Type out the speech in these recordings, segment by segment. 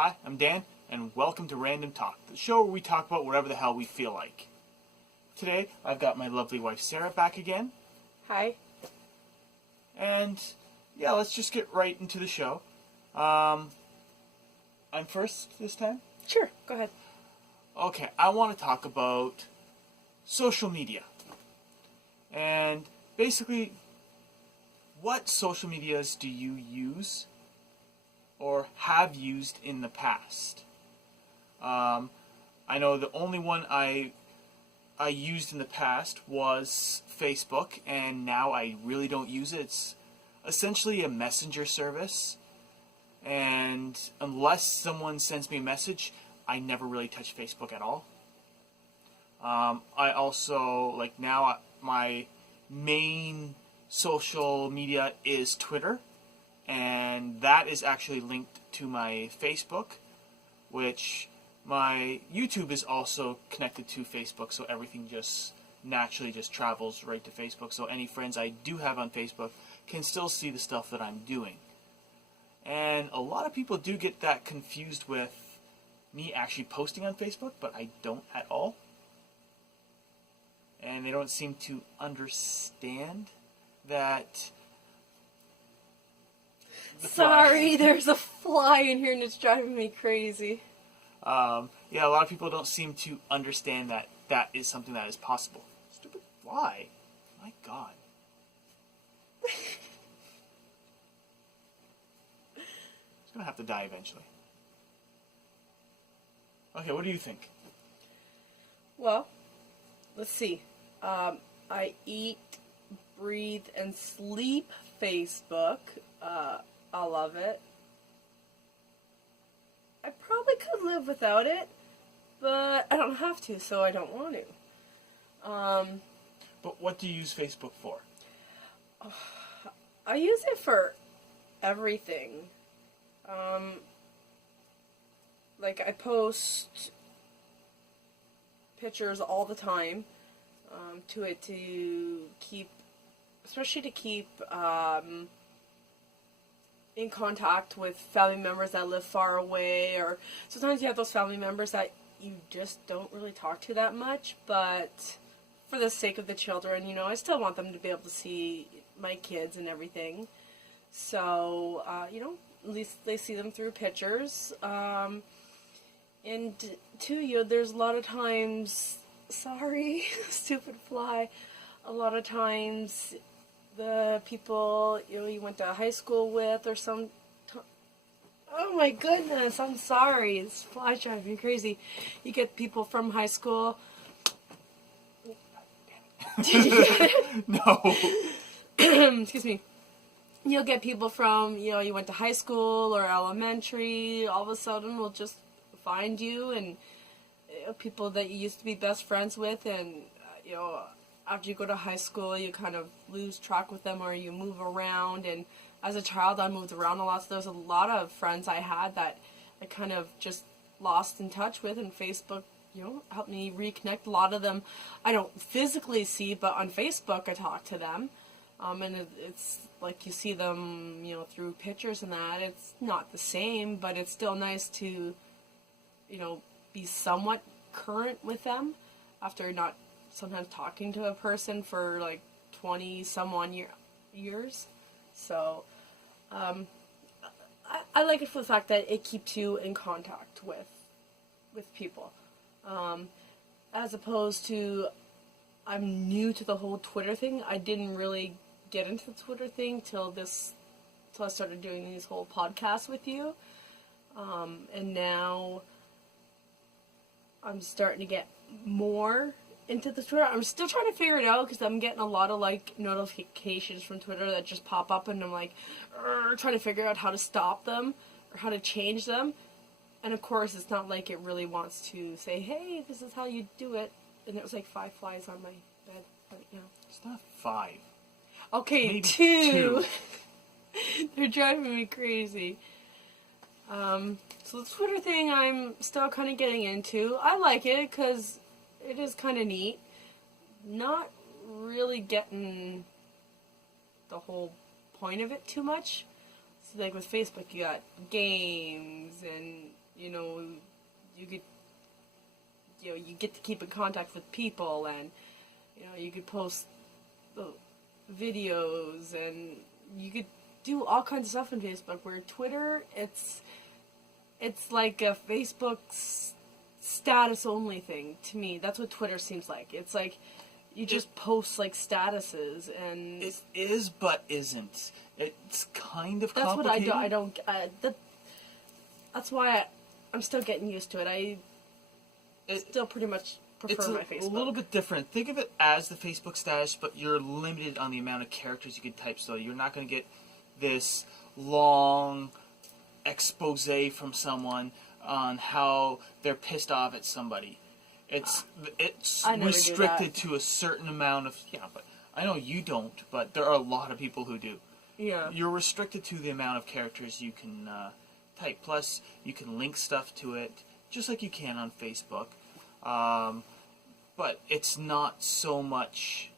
Hi, I'm Dan, and welcome to Random Talk, the show where we talk about whatever the hell we feel like. Today, I've got my lovely wife Sarah back again, Hi. and yeah, let's just get right into the show. I'm first this time? Sure, go ahead. Okay, I want to talk about social media. And basically, what social medias do you use or have used in the past? I know the only one I used in the past was Facebook, and now I really don't use it. It's essentially a messenger service, and unless someone sends me a message, I never really touch Facebook at all. I also, now, my main social media is Twitter, and that is actually linked to my Facebook, which my YouTube is also connected to Facebook, so everything just naturally just travels right to Facebook, so any friends I do have on Facebook can still see the stuff that I'm doing. And a lot of people do get that confused with me actually posting on Facebook, but I don't at all. And they don't seem to understand that. Sorry, there's a fly in here and it's driving me crazy. Yeah, a lot of people don't seem to understand that that is something that is possible. Stupid fly. My God. It's gonna have to die eventually. Okay, what do you think? Well, let's see. I eat, breathe, and sleep Facebook. I love it. I probably could live without it, but I don't have to, so I don't want to. But what do you use Facebook for? I use it for everything. I post pictures all the time to keep, especially to keep in contact with family members that live far away, or sometimes you have those family members that you just don't really talk to that much, but for the sake of the children, I still want them to be able to see my kids and everything. So, at least they see them through pictures. And too, there's a lot of times, sorry, stupid fly, a lot of times the people, you went to high school with or oh my goodness, I'm sorry, this fly's driving me crazy. You get people from high school. Did you get it? No. Excuse me. You'll get people from, you went to high school or elementary, all of a sudden will just find you, and people that you used to be best friends with, and after you go to high school you kind of lose track with them, or you move around. And as a child I moved around a lot, so there's a lot of friends I had that I kind of just lost in touch with, and Facebook helped me reconnect. A lot of them I don't physically see, but on Facebook I talk to them, and it's like you see them through pictures and that. It's not the same, but it's still nice to be somewhat current with them after not sometimes talking to a person for 20 some odd years. So I like it for the fact that it keeps you in contact with people, as opposed to, I'm new to the whole Twitter thing. I didn't really get into the Twitter thing till I started doing these whole podcasts with you, and now I'm starting to get more into the Twitter. I'm still trying to figure it out because I'm getting a lot of notifications from Twitter that just pop up, and I'm trying to figure out how to stop them or how to change them. And of course, it's not like it really wants to say, hey, this is how you do it. And there was 5 flies on my bed right now. It's not 5. Okay, Maybe 2. They're driving me crazy. So the Twitter thing I'm still kind of getting into. I like it because it is kind of neat. Not really getting the whole point of it too much. So with Facebook you got games and you know, you could, you know, you get to keep in contact with people, and you know, you could post videos, and you could do all kinds of stuff on Facebook. Where Twitter, it's like a Facebook's status only thing to me. That's what Twitter seems like. It's like you just post like statuses, and It is, but isn't. It's kind of that's what complicated. I don't. That's why I'm still getting used to it. Still pretty much prefer It's my a Facebook. little bit different. Think of it as the Facebook status, but you're limited on the amount of characters you can type. So you're not going to get this long expose from someone on how they're pissed off at somebody. It's I never do restricted that. to a certain amount of but I know you don't, but there are a lot of people who do. Yeah. You're restricted to the amount of characters you can type. Plus, you can link stuff to it, just like you can on Facebook. But it's not so much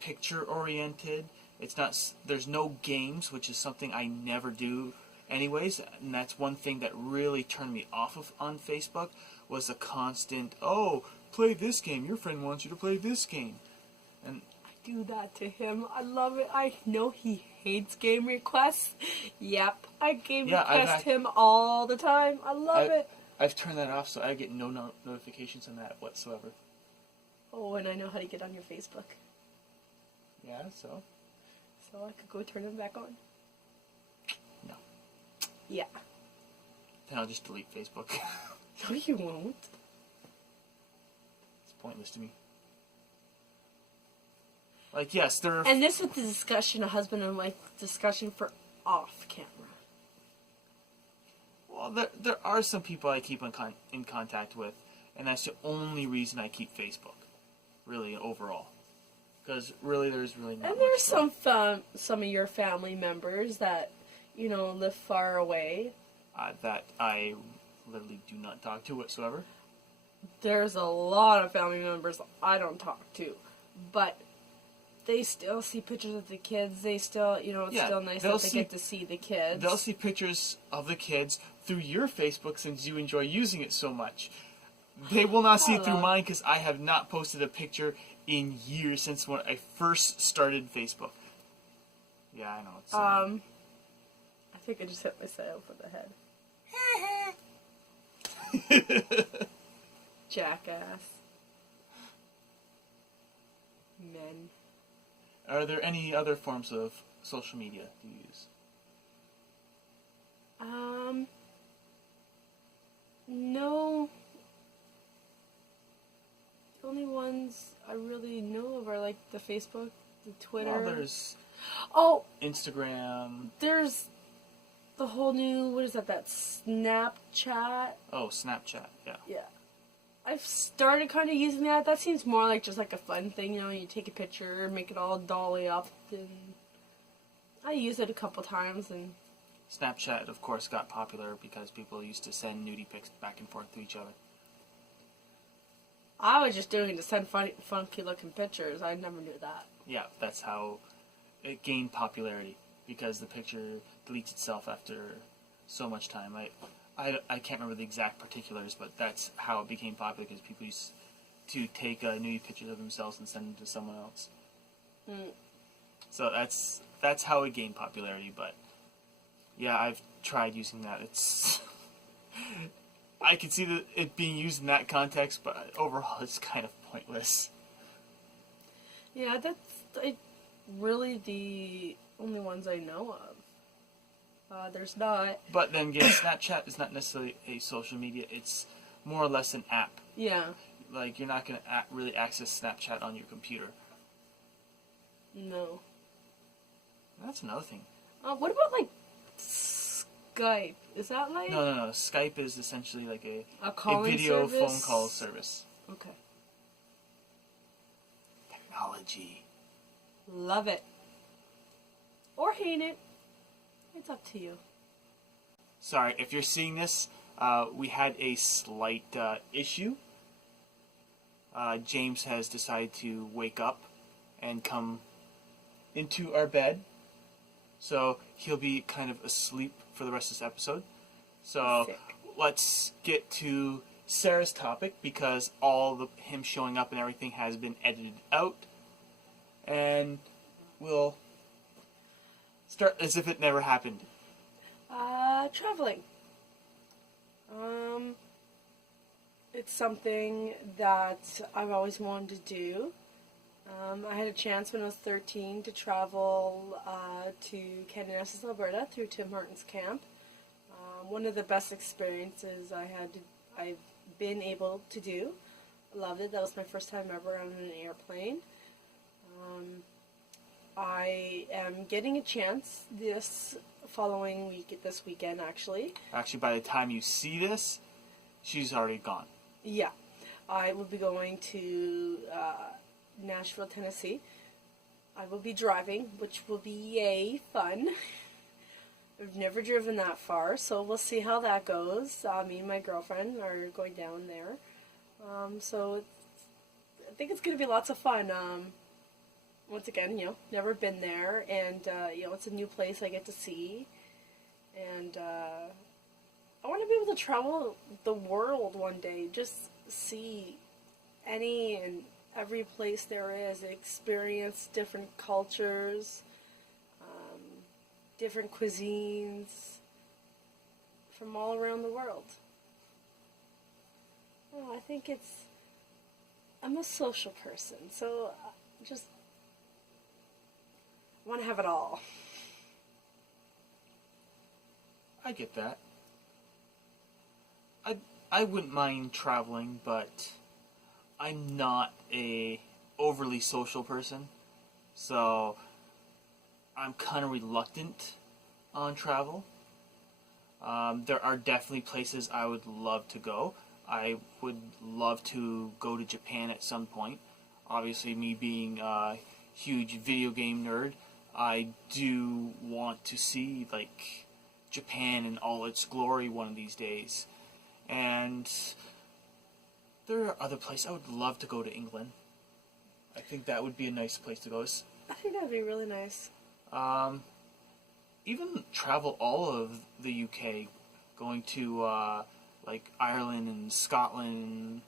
picture-oriented. It's not. There's no games, which is something I never do anyways. And that's one thing that really turned me off of on Facebook, was the constant, oh, play this game. Your friend wants you to play this game. And Do that to him. I love it. I know he hates game requests. Yep. I game Yeah, request him all the time. I love it. I've turned that off, so I get no notifications on that whatsoever. Oh, and I know how to get on your Facebook. Yeah, so? So I could go turn them back on. No. Yeah. Then I'll just delete Facebook. No, you won't. It's pointless to me. Like, yes, there are... And this was the discussion, a husband and wife discussion for off camera. Well, there are some people I keep in contact with, and that's the only reason I keep Facebook, really, overall. Because really, there's really not And much there's stuff, some of your family members that, you know, live far away. that I literally do not talk to whatsoever. There's a lot of family members I don't talk to, but they still see pictures of the kids. They still, you know, it's still nice that they get to see the kids. They'll see pictures of the kids through your Facebook since you enjoy using it so much. They will not see it through mine because I have not posted a picture in years since when I first started Facebook. Yeah, I know. It's I think I just hit myself in the head. Jackass. Men. Are there any other forms of social media you use? No. The only ones I really know of are like the Facebook, the Twitter. Well, there's Instagram. There's the whole new, what is that Snapchat? Oh, Snapchat, yeah. Yeah. I've started kind of using that. That seems more like just like a fun thing, you know, you take a picture, make it all dolly up, and I use it a couple times, and Snapchat, of course, got popular because people used to send nudie pics back and forth to each other. I was just doing it to send funky looking pictures. I never knew that. Yeah, that's how it gained popularity, because the picture deletes itself after so much time. I can't remember the exact particulars, but that's how it became popular, because people used to take nudie pictures of themselves and send them to someone else. So that's how it gained popularity, but yeah, I've tried using that. It's I can see it being used in that context, but overall it's kind of pointless. Yeah, that's really the only ones I know of. There's not. But then again, Snapchat is not necessarily a social media. It's more or less an app. Yeah. Like, you're not going to really access Snapchat on your computer. No. That's another thing. What about like Skype? Is that like No. Skype is essentially like a calling video service? phone call service. Okay. Technology. Love it. Or hate it. It's up to you. Sorry, if you're seeing this, we had a slight issue. James has decided to wake up and come into our bed. So he'll be kind of asleep for the rest of this episode. So Sick. let's get to Sarah's topic, because all the him showing up and everything has been edited out, and we'll start as if it never happened. Traveling. It's something that I've always wanted to do. I had a chance when I was 13 to travel to Kananaskis, Alberta through Tim Hortons camp. One of the best experiences I've been able to do. I loved it. That was my first time ever on an airplane. I am getting a chance this weekend actually. Actually, by the time you see this, she's already gone. Yeah. I will be going to Nashville, Tennessee. I will be driving, which will be yay fun. I've never driven that far, so we'll see how that goes. Me and my girlfriend are going down there. So I think it's going to be lots of fun. Once again, never been there, and it's a new place I get to see, and I want to be able to travel the world one day, just see any and every place there is, experience different cultures, different cuisines from all around the world. Oh, I think I'm a social person, so just want to have it all. I get that. I wouldn't mind traveling, but I'm not a overly social person, so I'm kind of reluctant on travel. There are definitely places I would love to go. I would love to go to Japan at some point. Obviously, me being a huge video game nerd, I do want to see Japan in all its glory one of these days. And there are other places. I would love to go to England. I think that would be a nice place to go. I think that would be really nice. Even travel all of the UK, going to Ireland and Scotland,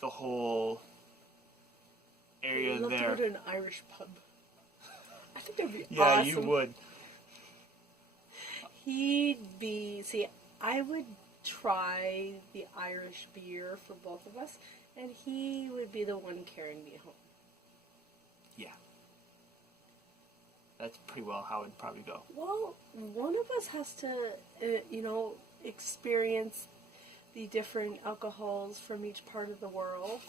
the whole area I'd love there. to go to an Irish pub. I think that'd be Yeah, awesome. you would. I would try the Irish beer for both of us, and he would be the one carrying me home. Yeah. That's pretty well how it'd probably go. Well, one of us has to, experience the different alcohols from each part of the world.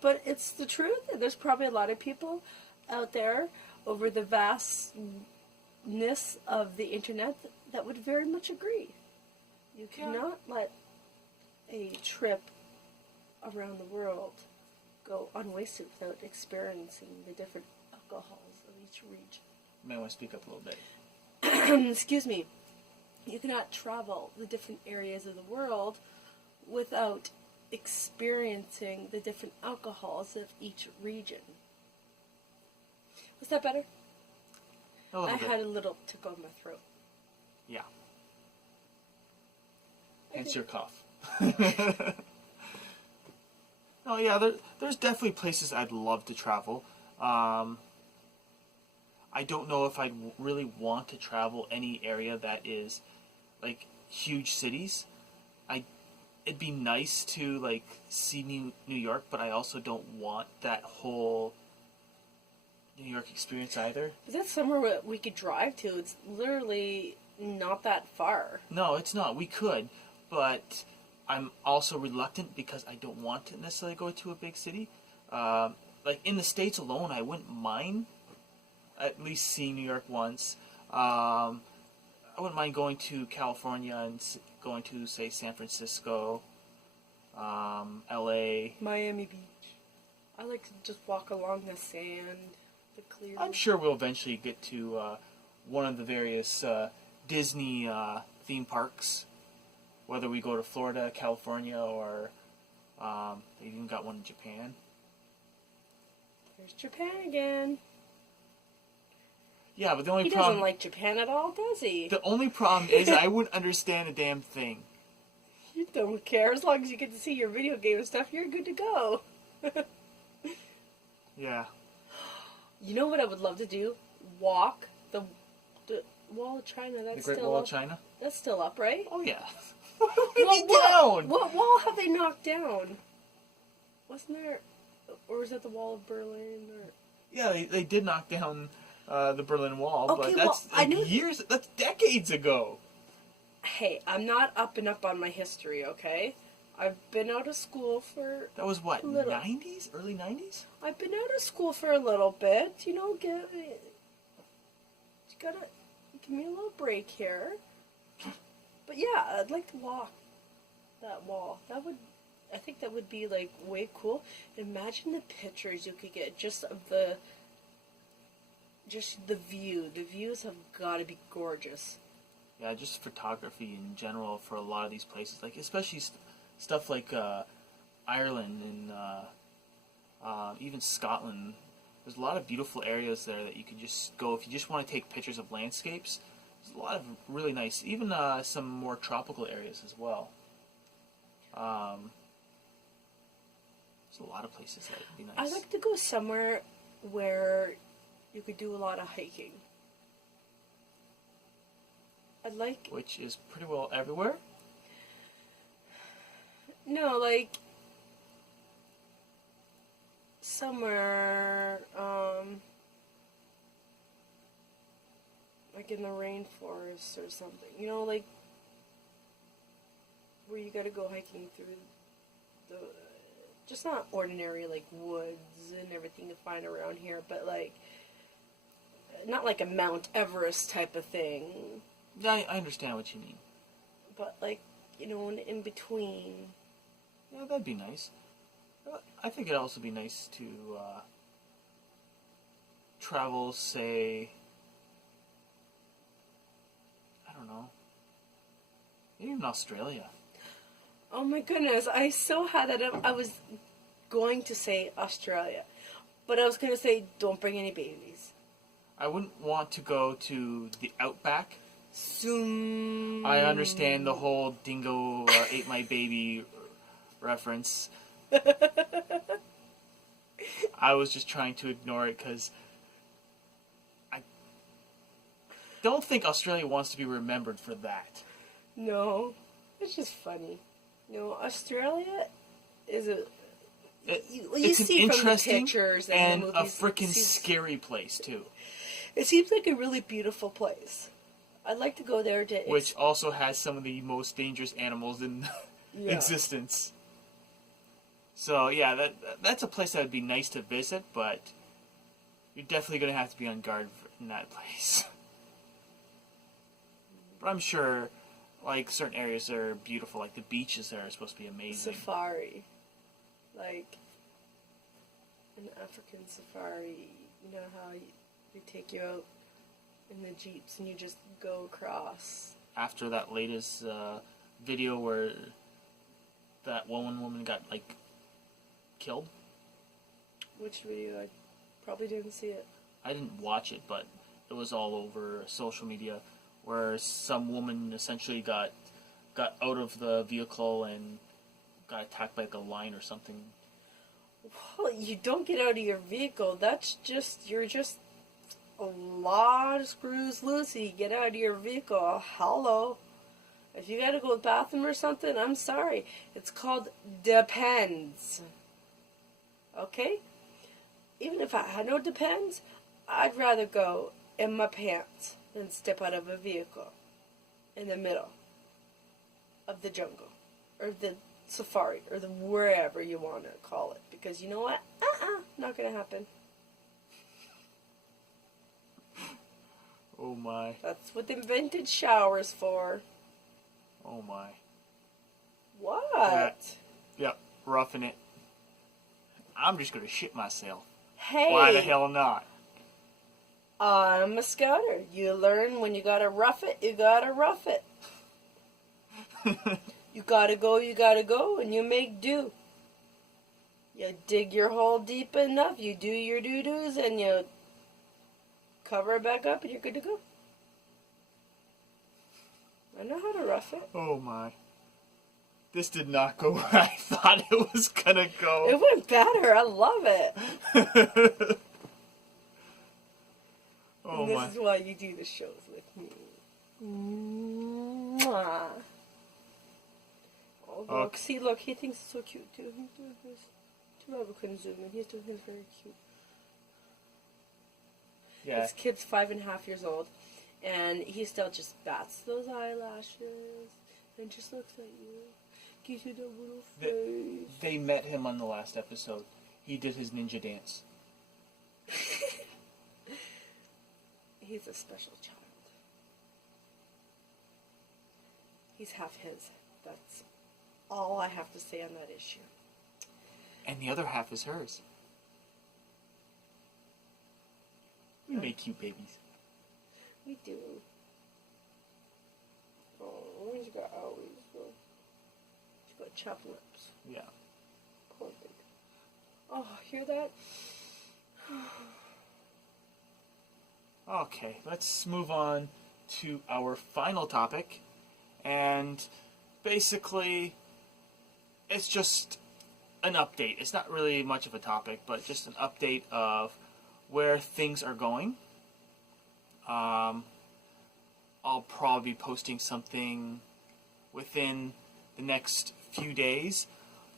But it's the truth. There's probably a lot of people out there over the vastness of the internet that would very much agree. You cannot let a trip around the world go unwasted without experiencing the different alcohols of each region. You might want to speak up a little bit. Excuse me. You cannot travel the different areas of the world without experiencing the different alcohols of each region. Was that better? I had a little tickle in my throat. Yeah. Hence your cough. Oh yeah, there's definitely places I'd love to travel. I don't know if I'd really want to travel any area that is huge cities. It'd be nice to see New York, but I also don't want that whole New York experience either. But that's somewhere we could drive to. It's literally not that far. No, it's not. We could, but I'm also reluctant because I don't want to necessarily go to a big city. In the States alone, I wouldn't mind at least seeing New York once. I wouldn't mind going to California and going to, say, San Francisco, LA. Miami Beach. I like to just walk along the sand, the clear. I'm sure we'll eventually get to one of the various Disney theme parks, whether we go to Florida, California, or they even got one in Japan. There's Japan again. Yeah, but the only He problem... doesn't like Japan at all, does he? The only problem is I wouldn't understand a damn thing. You don't care. As long as you get to see your video game stuff, you're good to go. Yeah. You know what I would love to do? Walk the Wall of China. That's The Great still Wall up. of China? That's still up, right? Oh, yeah. What down! wall have they knocked down? Wasn't there... Or was that the Wall of Berlin? Or... Yeah, they did knock down the Berlin Wall, Okay, but well, that's I knew- years... That's decades ago. Hey, I'm not up and up on my history, okay? I've been out of school for... That was, what, Little. 90s? Early 90s? I've been out of school for a little bit. You know, you gotta give me a little break here. But yeah, I'd like to walk that wall. I think that would be like way cool. Imagine the pictures you could get just of the view. The views have got to be gorgeous. Yeah, just photography in general for a lot of these places, like especially stuff like Ireland and even Scotland. There's a lot of beautiful areas there that you could just go if you just want to take pictures of landscapes. There's a lot of really nice, even some more tropical areas as well. There's a lot of places that would be nice. I'd like to go somewhere where you could do a lot of hiking. Which is pretty well everywhere. No, like somewhere, like in the rainforest or something. You know, like where you gotta go hiking through the, just not ordinary like woods and everything you find around here, but like not like a Mount Everest type of thing. Yeah, I understand what you mean. But like, you know, in between. Yeah, that'd be nice. I think it'd also be nice to travel, say, I don't know, maybe even Australia. Oh my goodness, I so had that. I was going to say Australia, but I was going to say don't bring any babies. I wouldn't want to go to the outback. Soon. I understand the whole dingo ate my baby reference. I was just trying to ignore it because I don't think Australia wants to be remembered for that. No, it's just funny. No, Australia is a. You It's an see from the interesting pictures and the a movies, freaking it seems- scary place too. It seems like a really beautiful place. I'd like to go there to. Which also has some of the most dangerous animals in Yeah. existence. So yeah, that's a place that would be nice to visit, but you're definitely going to have to be on guard in that place. But I'm sure, like, certain areas are beautiful, like the beaches there are supposed to be amazing. Safari, like an African safari. You know how they take you out in the jeeps and you just go across. After that latest video where that one woman got, like, killed. Which video? I probably didn't see it. I didn't watch it, but it was all over social media, where some woman essentially got out of the vehicle and got attacked by like a lion or something. Well, you don't get out of your vehicle. You're just a lot of screws loose. You get out of your vehicle. Hello. If you gotta go to the bathroom or something, I'm sorry. It's called depends. Okay? Even if I had no depends, I'd rather go in my pants than step out of a vehicle in the middle of the jungle or the safari or the wherever you want to call it. Because you know what? Not gonna happen. Oh my. That's what they invented showers for. Oh my. What? Yep, roughing it. I'm just gonna shit myself. Hey. Why the hell not? I'm a scouter. You learn when you gotta rough it, you gotta rough it. You gotta go, and you make do. You dig your hole deep enough, you do your doo-doos, and you cover it back up, and you're good to go. I know how to rough it. Oh my. This did not go where I thought it was gonna go. It went better. I love it. Oh and this my. is why you do the shows with me. Mwah. Oh, look. Okay. See, look, he thinks it's so cute, too. He's doing his... Too bad we couldn't zoom in. He's doing his very cute. Yeah. This kid's 5.5 years old, and he still just bats those eyelashes and just looks at you. Gives you the little face. They met him on the last episode. He did his ninja dance. He's a special child. He's half his. That's all I have to say on that issue. And the other half is hers. We make cute babies. We do. Oh, he's got owies, though. He's got chapped lips. Yeah. Poor thing. Oh, hear that? Okay, let's move on to our final topic. And basically, it's just an update. It's not really much of a topic, but just an update of where things are going. I'll probably be posting something within the next few days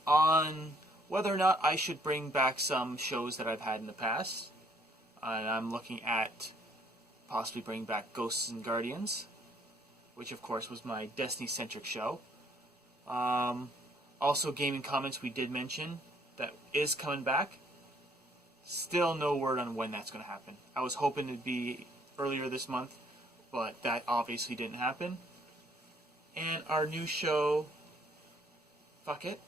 on whether or not I should bring back some shows that I've had in the past. And I'm looking at possibly bringing back Ghosts and Guardians, which of course was my Destiny-centric show. Also, Gaming Comments we did mention that is coming back. Still no word on when that's going to happen. I was hoping it'd be earlier this month, but that obviously didn't happen. And our new show, Fuck It,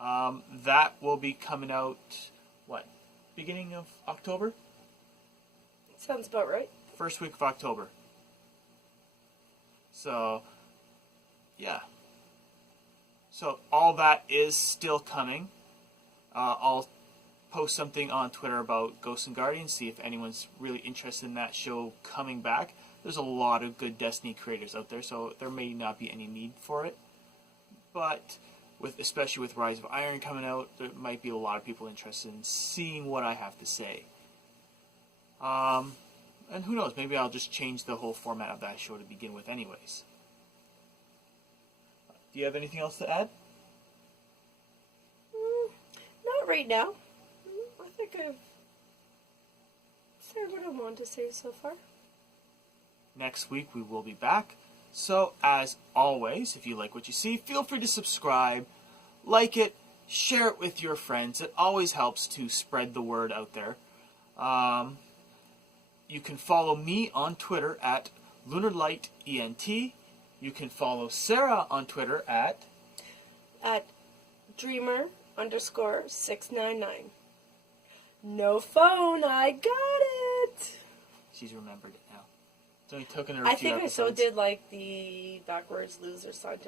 that will be coming out, beginning of October? Sounds about right. First week of October. So, yeah. So, all that is still coming. I'll post something on Twitter about Ghosts and Guardians, see if anyone's really interested in that show coming back. There's a lot of good Destiny creators out there, so there may not be any need for it. But, especially with Rise of Iron coming out, there might be a lot of people interested in seeing what I have to say. And who knows, maybe I'll just change the whole format of that show to begin with anyways. Do you have anything else to add? Not right now. I think I've said what I wanted to say so far. Next week we will be back. So, as always, if you like what you see, feel free to subscribe, like it, share it with your friends. It always helps to spread the word out there. You can follow me on Twitter at LunarLightENT. You can follow Sarah on Twitter at Dreamer_699. No phone, I got it! She's remembered it now. It's only taken her I a few think I so episodes. did like the backwards loser sign.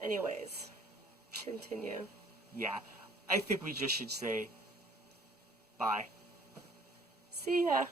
Anyways, continue. Yeah, I think we just should say bye. See ya.